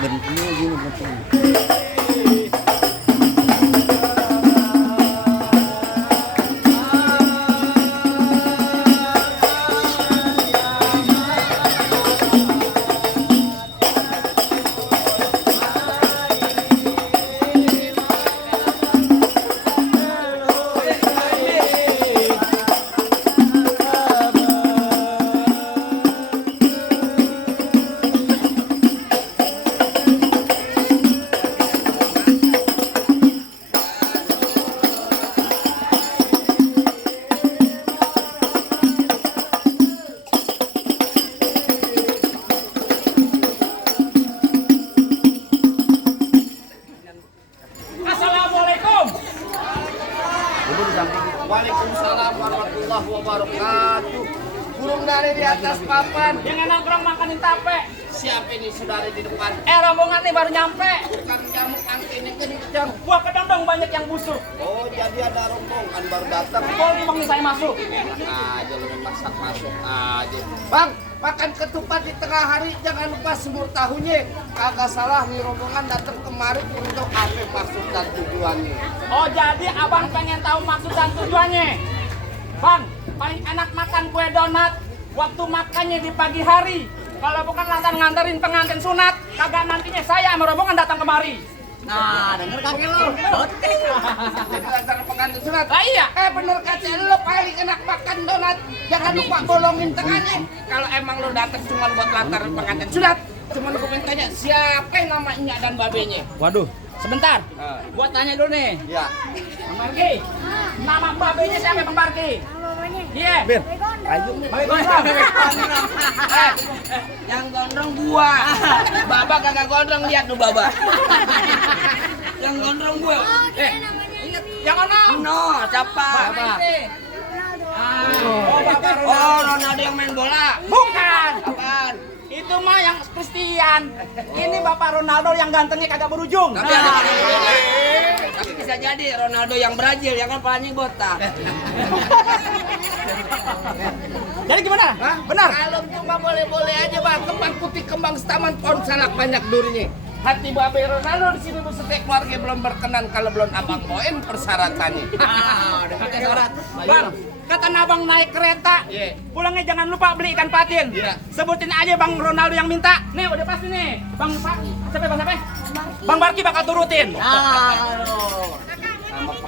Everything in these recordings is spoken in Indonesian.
Berhentinya gini penting. Waalaikumsalam warahmatullahi wabarakatuh. Burung dari di atas papan. Jangan nongkrong makanin tape. Siapa ini saudari di depan? Rombongan nih baru nyampe. Bukan jamu angkinnya kencang. Buah kedondong banyak yang busuk. Oh jadi ada rombongan baru datang. Boleh bang nih saya masuk. Enak aja lu masak masuk aja. Bang, makan ketupat di tengah hari jangan lupa semur tahunya. Kagak salah nih rombongan datang kemari untuk apa maksud dan tujuannya. Oh jadi abang pengen tahu maksud dan tujuannya. Bang, paling enak makan kue donat waktu makannya di pagi hari. Kalau bukan lantaran nganterin pengantin sunat, kagak nantinya saya sama rombongan datang kemari. Nah, denger kakek lu. Betul. Jadi lantaran pengantin sunat. Lah iya. Bener kata lo paling enak makan donat. Jangan lupa bolongin tengahnya. Kalau emang lo datang cuma buat lantaran pengantin sunat, cuma gue pengen tanya siapa yang namanya dan babenya. Waduh. Sebentar, buat tanya dulu nih. Ya. Bang Barki, nama babenya siapa Bang Barki? Iya. Bir. Ayo. Yang gondrong gua. Baba kagak gondrong, lihat tuh Baba. Yang gondrong gua. Yang mana? No, siapa? Baba. Oh, Baba Ronaldo. Oh, Ronaldo yang main bola. Bukan. Apaan? Itu mah yang Christian. Ini Bapak Ronaldo yang gantengnya kagak berujung. Tapi ada tapi bisa jadi Ronaldo yang Brazil, yang kan palanya botak. Jadi gimana? Hah? Benar. Kalau cuma boleh-boleh aja, Bang. Kembang putih, kembang setaman, pohon salak banyak durinya. Hati Babe Ronaldo di sini tuh setiap keluarga belum berkenan kalau belum abang bawain persyaratannya. Udah pakai syarat. Bang, kata abang naik kereta. Iya. Pulangnya jangan lupa beli ikan patin. Iya. Sebutin aja Bang Ronaldo yang minta. Nih udah pasti nih. Bang siapa? Bang Barki bakal turutin.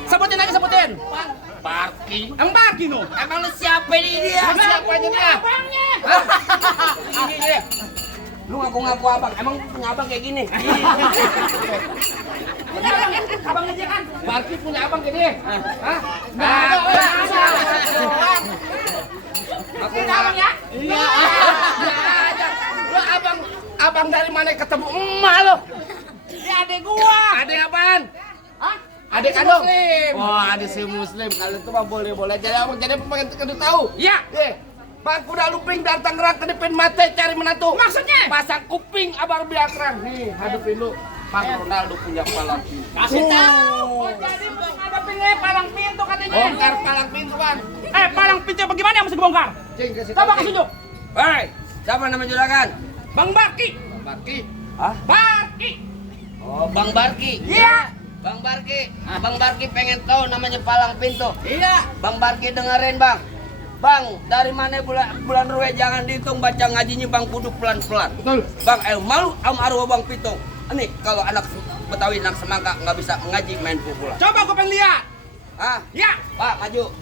Sebutin aja sebutin. Barki. Emang Barki no? Emang lu siapa ini dia? Siapanya dia? Abangnya. Ini dia. Lu ngaku-ngaku abang, emang punya abang kayak gini? Punya abang, abang aja kan. Barki punya abang kayak gini? Hah? Aku Ini abang ya? Iya. Aja. Lu abang dari mana ketemu emak lu? Ini adek gua. Adek apaan? Hah? Adik Si kandung? Muslim. Oh, adik si muslim. Kalau itu mah boleh-boleh. Jadi abang jadi pengen tahu. Iya. Bang kuda luping dari Tangerang ke depan mata cari menantu. Maksudnya? Pasang kuping abang biar terang. Nih, hadapin lu. Bang Ronaldo punya kepala. Kasih tahu. Oh, jadi ada pinggir palang pintu katanya. Bongkar palang pintu, Bang. Palang pintu bagaimana yang mesti dibongkar? Cing, kasih Coba tahu, kasih Cing. tunjuk. Hei, siapa nama juragan? Bang Barki. Bang Barki. Barki. Oh, Bang Barki. Iya. Bang Barki. Bang Barki pengen tahu namanya palang pintu. Iya. Bang Barki dengerin, Bang. Bang, dari mana bulan Rue jangan dihitung baca ngajinya Bang kudu pelan-pelan. Betul. Bang, malu arwah Bang Pitung. Nih, kalau anak Betawi anak semangka nggak bisa mengaji main pukulan. Coba gue pengen lihat. Ah, Ya. Pak, maju.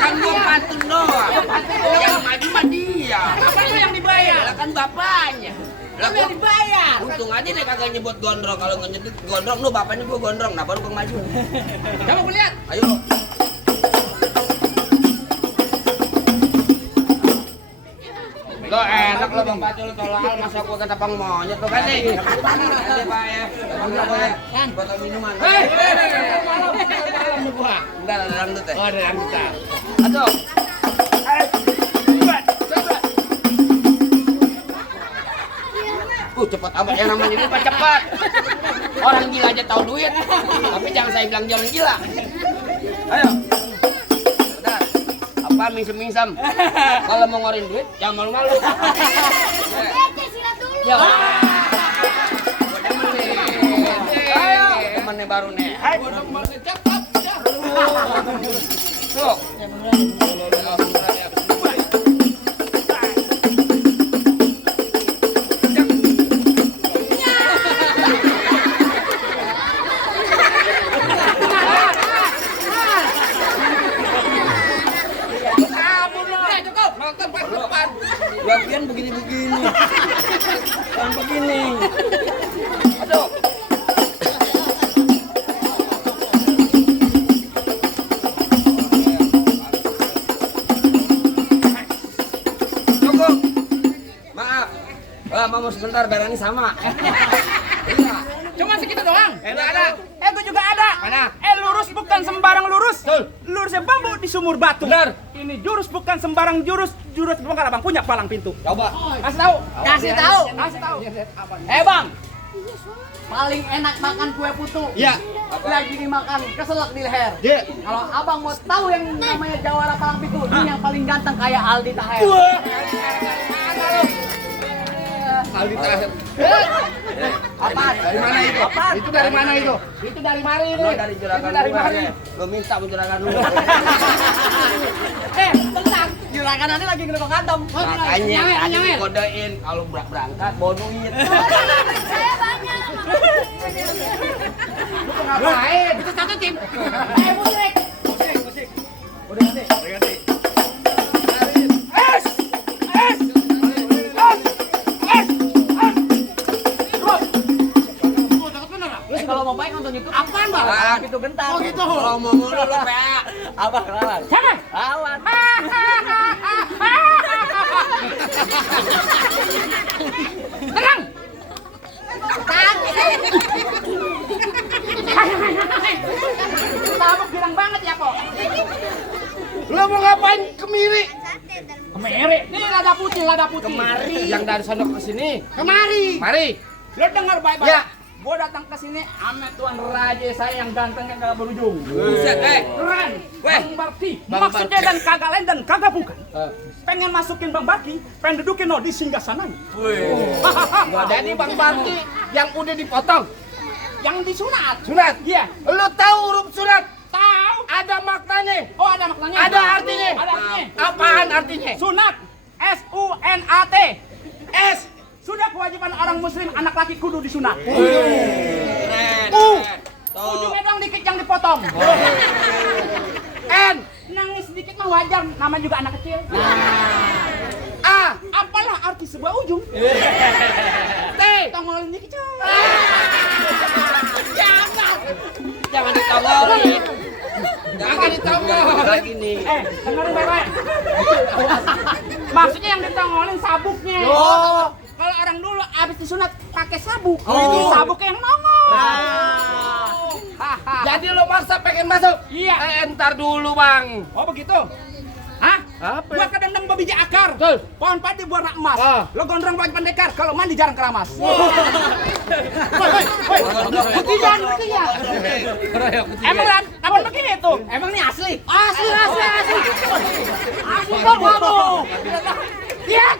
Kan gua pantun doang. Yang maju mah dia. Apa lu yang dibayar? Lah kan bapaknya. Lah Lu yang dibayar. untung aja nih kagak nyebut gondrong. Kalau nggak nyebut gondrong, lu bapaknya gua gondrong. Nah baru Bang maju. Coba gue lihat. Ayo. Lo enak lo Bang Pacul tolol masa gua kata pang monyet lo kan nih. Nanti Pak ya. Kan botol minuman. Malam nih gua. Enggak ada dangdut ya. Oh, ada yang kita. Aduh. Cepat amat yang namanya ini cepat. Orang gila aja tahu duit. Tapi jangan saya bilang jangan gila. Ayo. Udah. Apa mingsem-mingsem. Kalau mau ngorin duit jangan malu-malu. baru nih. Hai, nomor cepat. Tuh. Bagian begini-begini. Kan begini. Aduh. Cukup. Maaf. Mama sebentar barangnya sama. Iya. Cuma segitu doang. Enggak ada. Gue juga ada. Mana? Lurus bukan sembarang lurus. Betul. Lurusnya bambu di sumur batu. Benar. Ini jurus bukan sembarang jurus. Jurus bongkar abang punya palang pintu. Coba. Kasih tahu. Kasih tahu. Kasih tahu. Bang, paling enak makan kue putu. Iya. Lagi dimakan keselak di leher. Iya. Kalau abang mau tahu yang namanya jawara palang pintu, ini yang paling ganteng kayak Aldi Taher. Aldi Taher. Apa? Dari mana itu? Apa? Itu dari mana itu? Itu dari mari ini. Lo dari juragan Itu dari gua, mari. ya. Lo minta sama juragan lu. Tenang. Juragan ini lagi ngerokok kantong. Makanya tadi dikodein kalau berangkat bawa duit. Saya banyak. Ngapain? Itu satu tim. Musik. Udah ganti. Terus kalau mau baik nonton YouTube apaan, Bang? Apaan? Itu gentar. Oh gitu. Kalau mau mulu lo PA. Abang lawan. Siapa? Lawan. Tenang. Tabuk girang banget ya kok. Lo mau ngapain kemiri? Kemeri. Ini lada putih. Kemari. Yang dari sono ke sini. Kemari. Mari. Lo dengar baik-baik. Ya. Gue datang ke sini sama Tuan Raja saya yang ganteng yang kagak berujung. Buset, Keren. Weh. Bang Barti. Bang Maksudnya Barti. dan kagak lain dan kagak bukan. Pengen masukin Bang Barti, pengen dudukin di singgah sananya. Jadi Bang Barti yang udah dipotong. Yang disunat. Sunat. Iya. Lo tahu huruf sunat? Tahu. Ada maknanya. Oh, ada maknanya. Ada artinya. Ada artinya. Apaan artinya? Sunat. S-U-N-A-T. S. Sudah kewajiban orang muslim anak laki kudu disunat. Keren. Ujungnya dong dikit yang dipotong. N. Nangis sedikit mah wajar, nama juga anak kecil. A. Apalah arti sebuah ujung? T. Tongolin dikit. Jangan ditongolin. Jangan ditongolin lagi nih. Dengerin baik-baik. Maksudnya yang ditongolin sabuknya. Oh. Kalau orang dulu abis disunat pakai sabuk. Oh. Itu sabuknya yang nongol. Jadi lo masa pengen masuk? Iya. Entar dulu Bang. Oh begitu? Hah? Apa? Gua kedendang babija akar. Betul. Pohon padi warna emas. Ah. Lo gondrong baju pendekar. Kalau mandi jarang keramas. Putih jangan begitu ya. Emang apa begini tuh? Emang ini asli? Asli. Asli kok kamu. Iya.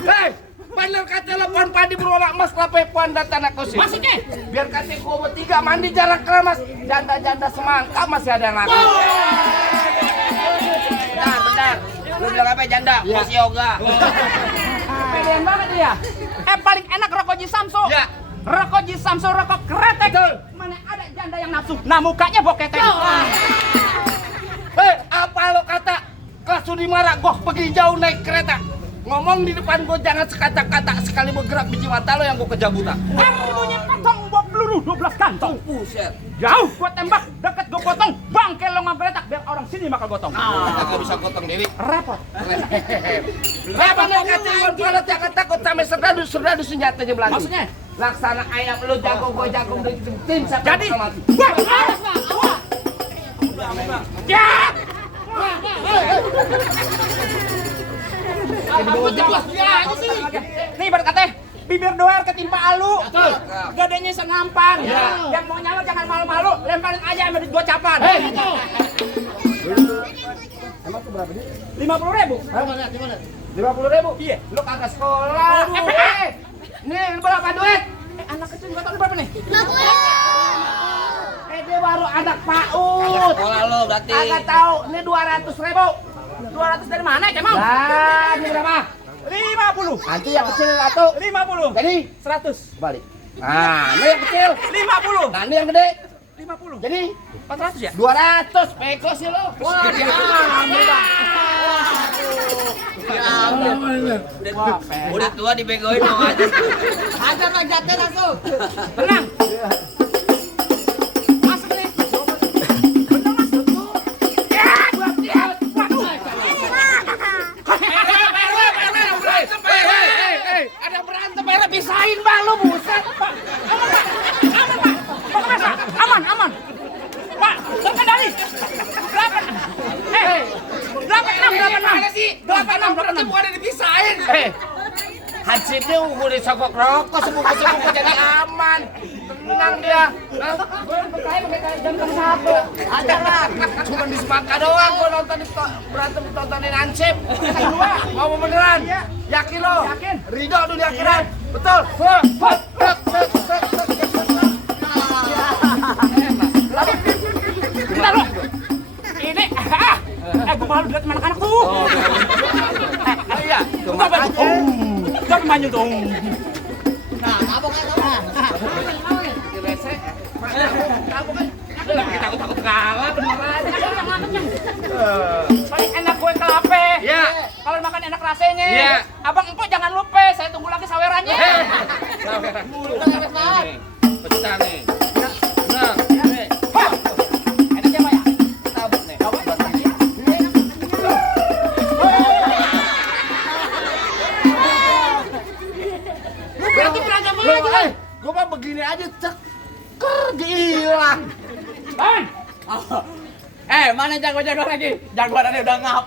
Hei, bener kata lo pohon padi berwarna emas lape pohon dan tanah kosin. Maksudnya? Biar kata gua bertiga mandi jarang keramas. Janda-janda semangka masih ada yang laku. Benar. Lu bilang apa janda? Masih yoga. Pedean banget ya. Paling enak rokok Ji Samso. Ya. Rokok Ji Samso, rokok kretek. Mana ada janda yang nafsu. Nah mukanya boketek. Hei, apa lo kata? Kelas Sudi marah, gua pergi jauh naik kereta. Ngomong di depan gua jangan sekata-kata, sekali bergerak biji mata lo yang gua kejabutan. Bunyi potong bawa peluru 12 kantong. Buset. Jauh gua tembak, deket gua potong, bangke lo ngageletak biar orang sini bakal gotong. Gak bisa gotong Dewi. Repot. Apa nih kata kalau jangan takut sampai serdadu senjatanya belanda. Maksudnya? Laksana ayam lu jago gua jago tim siapa Jadi, yang mati. wah, ya. Nih ibarat kata bibir doer ketimpa alu. Gadanya senampan. Yang mau nyala jangan malu-malu, lemparin aja sama duit gocapan. Emang tuh berapa nih? 50.000. Gimana? 50.000? Iya. Lu kagak sekolah. Nih berapa duit? Anak kecil enggak tahu berapa nih? 50. baru anak PAUD. Sekolah lo berarti. Agak tahu, ini 200.000. 200 dari mana, Cemong? Nah, ini berapa? 50. Nanti yang kecil satu. 50. Jadi 100. balik. Nah, ini yang kecil. 50. Nah, ini yang gede. 50. Jadi 400 ya? 200. Peko sih lo. Wah, dia ambil, Bang. Udah tua dibegoin mau aja. Ada Bang jatuh langsung. Tenang. Masuk nih. Bener masuk. Ya, gua tiap. Waduh. Ada berantem, pisahin Bang lu, buset, Pak. Aman, aman. Pak, terkendali. 86. Bukan dipisahin. Hansipnya udah disokok rokok sebuku-sebuku jadi aman. Tenang dia. Ada lah. Cuma di Semangka doang gua nonton berantem ditontonin Hansip. Kedua, mau beneran? Yakin lo? Yakin. Ridho tuh di akhiran. Betul. Bentar lu. Ini, gua malu lihat anak-anak tuh. Iya. Coba Jangan manyun dong. Kita takut kalah beneran. Paling enak kue kelape. Iya. Kalau makan enak rasanya. Iya. Abang Empu jangan lupa, saya tunggu lagi sawerannya. Pecah nih. Nah, Enak ya, Pak ya? tabuk nih. Berantem lagi, Bang. Gua mah begini aja ceker hilang. Bang. Mana jago-jago lagi? Jagoannya udah ngap.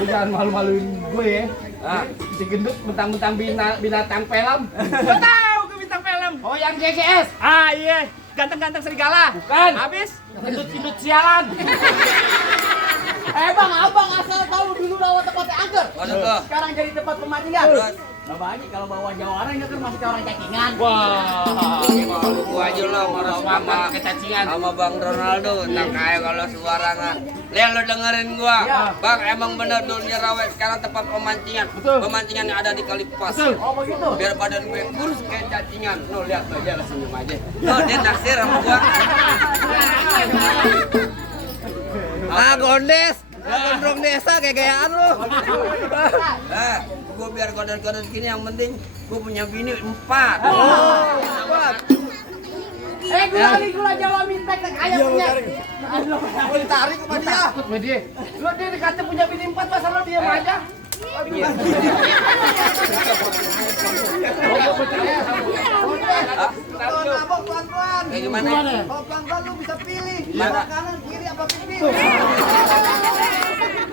Lu jangan malu-maluin gue ya. Si gendut mentang-mentang binatang film. Gua tahu ke bintang film. Oh, yang JGS. Ah iya, ganteng-ganteng serigala. Bukan. Habis gendut-gendut sialan. Bang, abang asal tahu dulu bawa tempatnya angker. Waduh tuh. Sekarang jadi tempat pemancingan. Terus? Nah, banyak kalau bawa jawara nggak kan masih ke orang cacingan. Wah. Malu gua aja lo marah sama kecacingan. sama Bang Ronaldo. Ntar kayak kalau sembarangan. Lihat lo dengerin gua. Ya. Bang emang bener dunia rawe sekarang tempat pemancingan. Betul. Pemancingan yang ada di Kalipas. Betul. Oh, begitu. Biar badan gue kurus kayak cacingan. Lo lihat lo aja senyum aja. Lo dia naksir sama gua. Gondes. Gondrong desa kayak gayaan lo. Gue biar godet-godet gini yang penting gue punya bini 4. Gula Jawa mintek ayam punya. Gue ditarik sama dia. Takut sama dia. Lo dia dikata punya bini 4 masa lo diam aja. Abang pelan-pelan. Kayak gimana? Kalau pelan-pelan lu bisa pilih. Mana? Kanan, kiri, apa pipi.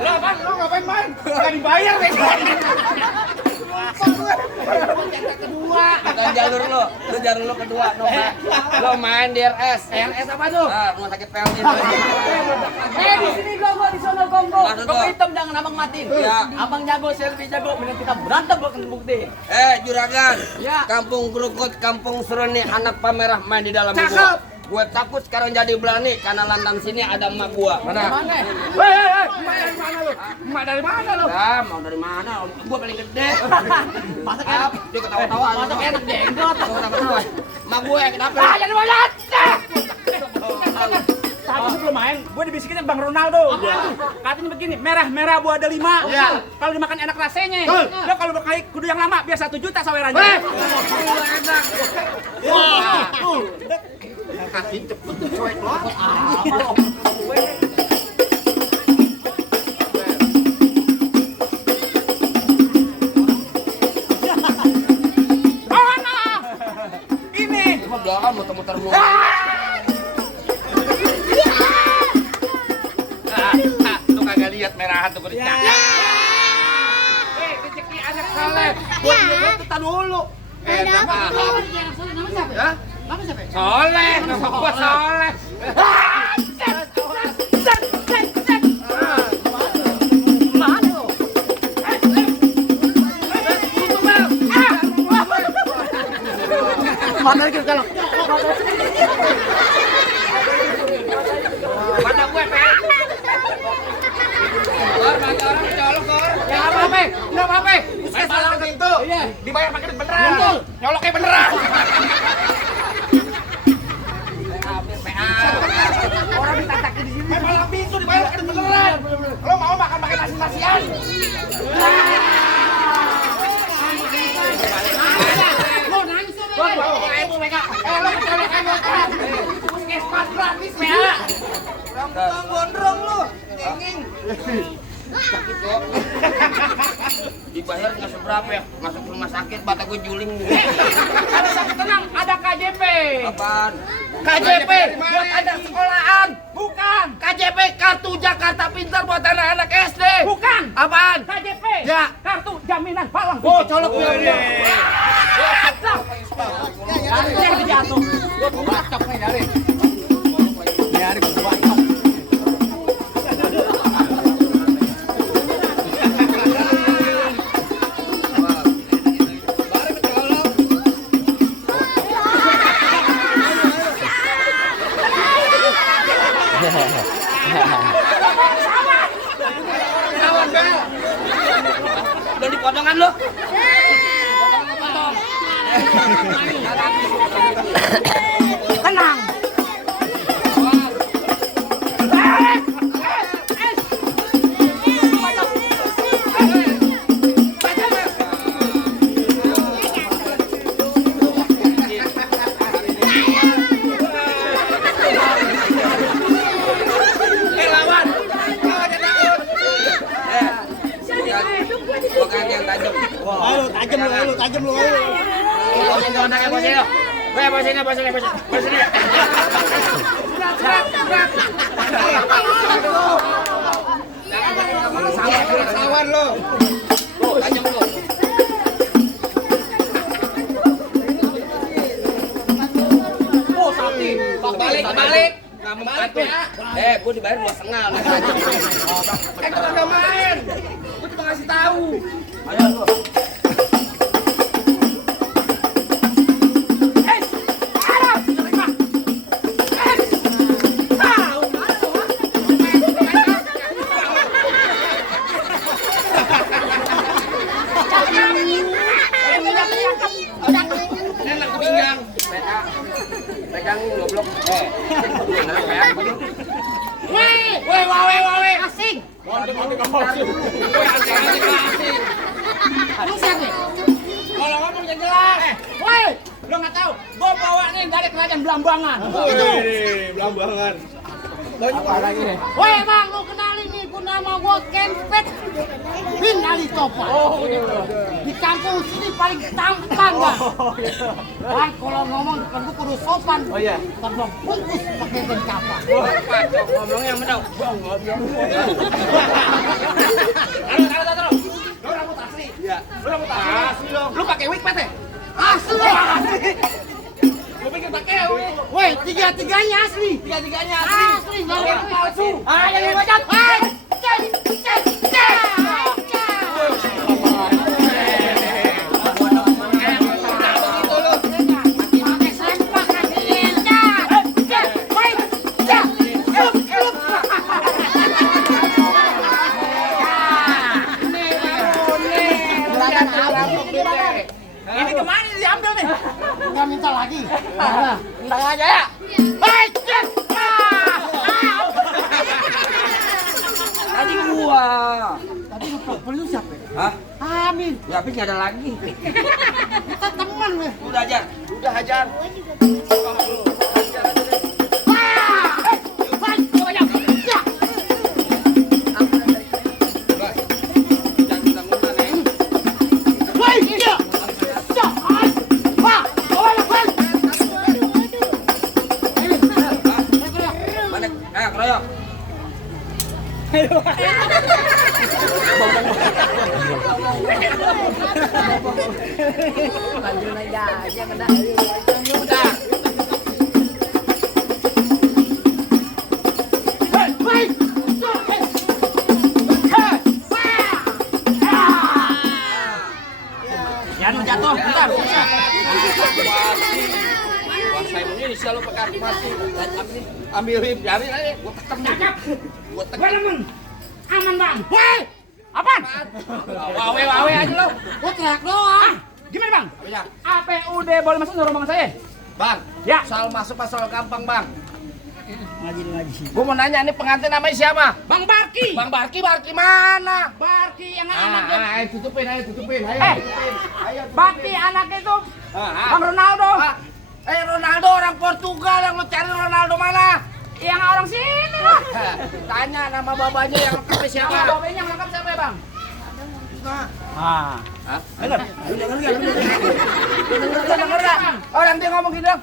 Lo Bang, lo ngapain main? Enggak dibayar nih. Kedua. Bukan jalur lo jalur lo kedua. Lo main di RS. RS apa tuh? Rumah sakit Pelni. Di sini gua di sono gonggo. Mana tuh? Gua hitam jangan abang matiin. Iya. Abang jago, selfie jago. Mending kita berantem gua akan bukti. Juragan. Ya. Kampung Krukut, Kampung Seruni, anak pamerah main di dalam Cakep. gua. Gue takut sekarang jadi berani karena lantan sini ada emak gua. Mana? Emak dari mana lo? Mau dari mana? Gua paling gede. Masak enak. Dia ketawa-tawa. Masak enak jenggot. Ketawa-tawa. Emak gue kenapa? Jadi banyak. Tadi sebelum main, gue dibisikin Bang Ronaldo. Katanya begini, merah-merah buah ada 5. Iya. Kalau dimakan enak rasanya. Betul. Lo kalau berkali kudu yang lama, biar 1 juta sawerannya. Enak. Wah. Kaki cepet tuh cuek loh. Oh, nah. Ini. Belakang muter-muter mulu. Tuh kagak lihat merahan tuh kerja. Rezeki anak soleh. Buat dia kita dulu. Soleh, nama gua soleh. Mana lagi kalau? Mata gue, Pe. Kor, mata orang colok, Kor. Ya apa-apa, enggak apa-apa. Main palang pintu. Iya. Dibayar pakai duit beneran. Betul. Nyoloknya beneran. Orang ditatakin di sini. Main palang pintu dibayar pakai duit beneran. Lo mau makan pakai nasi-nasian? Lo nangis lo. Ibu mereka. Lo kecolongan makan. Puskesmas gratis, Mea. Orang gondrong lu. Cengeng. Sakit kok. Dibayar nggak seberapa ya? Masuk rumah sakit, mata gue juling. Ada sakit tenang, ada KJP. Apaan? KJP buat anak sekolahan. Bukan. KJP Kartu Jakarta Pintar buat anak-anak SD. Bukan. Apaan? KJP. Ya. Kartu jaminan palang. Oh, colok ya. Yang dijatuh. Gua bacok nih dari. Dari gua bacok. Udah di potongan lu? Tenang. Lawan. Gua ganti yang tajam. Ayo tajam lu. Posisi kontaknya posisi. Gue posisi. Sawan lu. Tajam lu. Oh, sakit. Kebalik. Kamu kacau. Gue dibayar 2,5. Kita udah main. Gue cuma ngasih tahu. Ayo lu. Enak pinggang. Pegangin goblok. Weh, asing. Lu siapa? Kalau ngomong jangan jelas. Weh, lu nggak tahu. Gua bawa nih dari kerajaan Belambangan. Gitu. Belambangan. Weh, Bang, lu kenalin nih, gua nama gua Kempet bin Ali Topa. Oh, di kampung sini paling tampan, Bang. Bang, kalau ngomong kan gua kudu sopan. Oh iya. Tanpa bungkus pakai kain kapan. Ngomong yang benar. Taruh. Lu rambut asli. Iya. Lu rambut asli. Lu pakai wig pet ya? Asli. Gua pikir pakai wig. Weh, tiga-tiganya asli. Tiga-tiganya asli. Asli, nggak ada yang palsu. Yang bacot. Ini kemana diambil nih? Enggak minta lagi. Entah aja ya. Tadi gua. Tadi lu siapa? Hah? Amin. Ya, tapi nggak ada lagi. Kita teman weh. Udah hajar. Keroyok. Lanjut aja kena. Udah. Jangan jatuh, bentar. kalau pakai mati. Ambil hip, jari aja. Gua tekem. Cakep. Gua Gue tekem. nemen. Aman bang. Woi. Apaan? Wawe aja lo. Gua teriak doang. Gimana bang? Apanya? APUD boleh masuk ke ruangan saya? Bang, Ya. soal masuk soal gampang, Bang. Ngaji. Gua mau nanya ini pengantin namanya siapa? Bang Barki. Bang Barki mana? Barki yang anaknya. Ayo tutupin. Ayo tutupin. Ayo. Barki anaknya itu Ah. Bang Ronaldo. Ronaldo orang Portugal, yang mau cari Ronaldo mana? Yang orang sini lah. Tanya nama babanya yang lengkap siapa? Nama babenya yang lengkap siapa ya bang? Ah. Hah? Dengar? Dengar? Orang dia ngomong gitu.